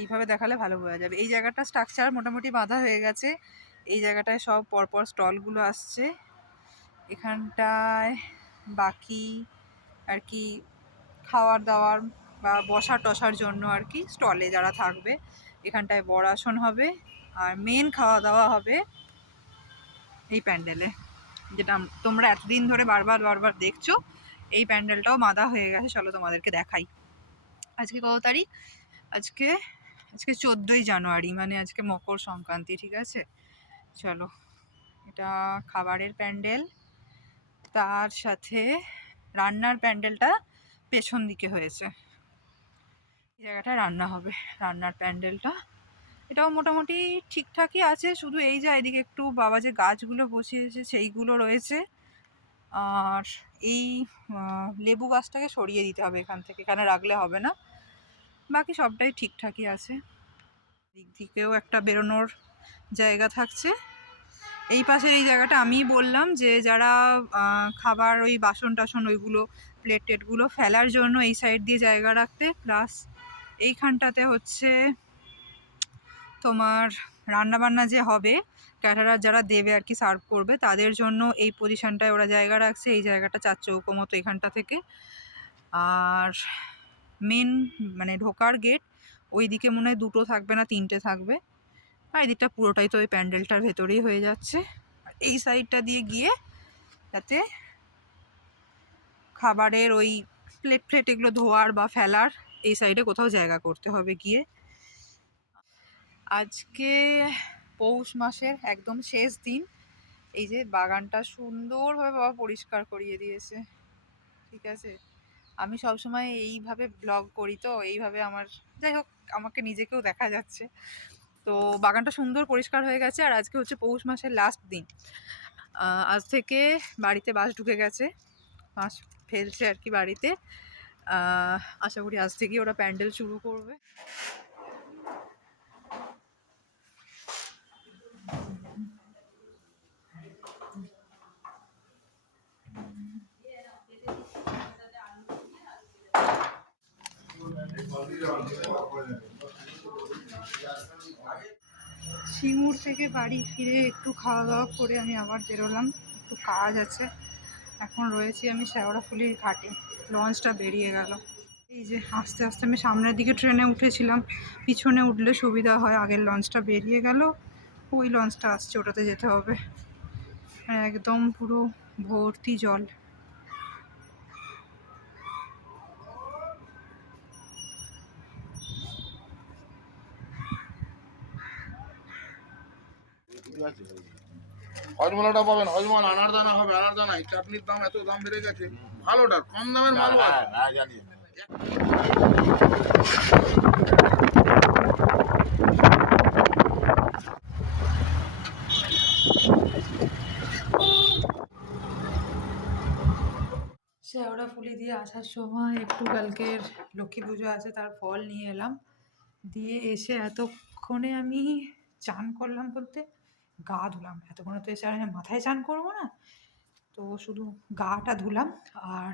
এইভাবে দেখালে ভালো বোঝা যাবে। এই জায়গাটা স্ট্রাকচার মোটামুটি বাঁধা হয়ে গেছে। এই জায়গাটায় সব পরপর স্টলগুলো আসছে। এখানটায় বাকি আর কি খাওয়ার দাওয়ার বা বসা টসার জন্য আর কি স্টলে যারা থাকবে, এখানটায় বড় আসন হবে আর মেন খাওয়া দাওয়া হবে এই প্যান্ডেলে যেটা তোমরা এতদিন ধরে বারবার বারবার দেখছ, এই প্যান্ডেলটাও বাঁধা হয়ে গেছে। চলো তোমাদেরকে দেখাই। আজকে কত তারিখ? আজকে আজকে চোদ্দোই জানুয়ারি মানে আজকে মকর সংক্রান্তি, ঠিক আছে? চলো, এটা খাবারের প্যান্ডেল। তার সাথে রান্নার প্যান্ডেলটা পেছন দিকে হয়েছে। এই জায়গাটায় রান্না হবে, রান্নার প্যান্ডেলটা। এটাও মোটামুটি ঠিকঠাকই আছে, শুধু এই যে এদিকে একটু বাবা যে গাছগুলো বসিয়েছে, সেইগুলো রয়েছে। আর এই লেবু গাছটাকে সরিয়ে দিতে হবে এখান থেকে এখানে রাখলে হবে না। বাকি সবটাই ঠিকঠাকই আছে। দিক দিকেও একটা বেরোনোর জায়গা থাকছে। এই পাশের এই জায়গাটা আমিই বললাম যে, যারা খাবার ওই বাসন টাসন ওইগুলো প্লেট টেটগুলো ফেলার জন্য এই সাইড দিয়ে জায়গা রাখতে, প্লাস এইখানটাতে হচ্ছে তোমার রান্নাবান্না যে হবে, ক্যাটারার যারা দেবে আর কি সার্ভ করবে, তাদের জন্য এই পজিশনটায় ওরা জায়গা রাখছে, এই জায়গাটা চার চৌকো মতো এখানটা থেকে। আর মেন মানে ঢোকার গেট ওই দিকে মনে হয় দুটো থাকবে না, তিনটে থাকবে। আর এই দিকটা পুরোটাই তো ওই প্যান্ডেলটার ভেতরেই হয়ে যাচ্ছে। এই সাইডটা দিয়ে গিয়ে যাতে খাবারের ওই প্লেট ফ্লেট এগুলো ধোয়ার বা ফেলার, এই সাইডে কোথাও জায়গা করতে হবে গিয়ে। আজকে পৌষ মাসের একদম শেষ দিন। এই যে বাগানটা সুন্দরভাবে বাবা পরিষ্কার করিয়ে দিয়েছে। ঠিক আছে? আমি সবসময় এইভাবে ব্লগ করি তো, এইভাবে আমার, যাই হোক, আমাকে নিজেকেও দেখা যাচ্ছে। তো বাগানটা সুন্দর পরিষ্কার হয়ে গেছে আর আজকে হচ্ছে পৌষ মাসের লাস্ট দিন। আজ থেকে বাড়িতে বাস ঢুকে গেছে বাস ফেলছে আর কি বাড়িতে। আশা করি আজ থেকেই ওরা প্যান্ডেল শুরু করবে। সিঙ্গুর থেকে বাড়ি ফিরে একটু খাওয়া দাওয়া করে আমি আবার বেরোলাম। একটু কাজ আছে। এখন রয়েছি আমি শেওড়াফুলির ঘাটে। লঞ্চটা বেরিয়ে গেল। এই যে আস্তে আস্তে আমি সামনের দিকে ট্রেনে উঠেছিলাম। পিছনে উঠলে সুবিধা হয়, আগের লঞ্চটা বেরিয়ে গেল। ওই লঞ্চটা আসছে, ওটাতে যেতে হবে। একদম পুরো ভর্তি জল। হজমলাটা পাবেন হজমল আনার দানা হবে আনার দানা এই চাটনির দাম এত দাম বেড়ে গেছে। ভালোটা কম দামের মাল আছে। শেওড়া ফুলি দিয়ে আসার সময় একটু কালকের লক্ষ্মী পুজো আছে তার ফল নিয়ে এলাম। দিয়ে এসে এতক্ষণে আমি চান করলাম বলতে গা ধুলাম। এতক্ষণ তো এসে আর মাথায় চান করব না। তো শুধু গাটা ধুলাম আর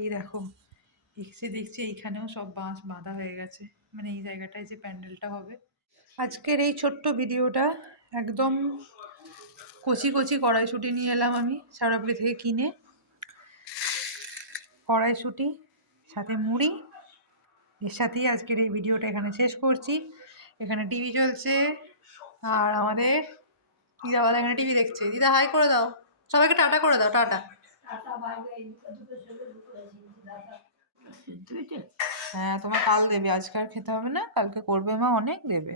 এই দেখো, এসে দেখছি এইখানেও সব বাঁশ বাঁধা হয়ে গেছে। মানে এই জায়গাটায় যে প্যান্ডেলটা হবে। আজকের এই ছোট্ট ভিডিওটা একদম কচি কচি কড়াইশুঁটি নিয়ে এলাম আমি সারাপুরি থেকে কিনে। কড়াইশুঁটি, সাথে মুড়ি। এর সাথেই আজকের এই ভিডিওটা এখানে শেষ করছি। এখানে টিভি চলছে আর আমাদের দিদাবালা এখানে টিভি দেখছে। দিদা, হাই করে দাও। সবাইকে টাটা করে দাও, টাটা। হ্যাঁ তোমার কাল দেবে। আজকে আর খেতে হবে না, কালকে করবে মা, অনেক দেবে।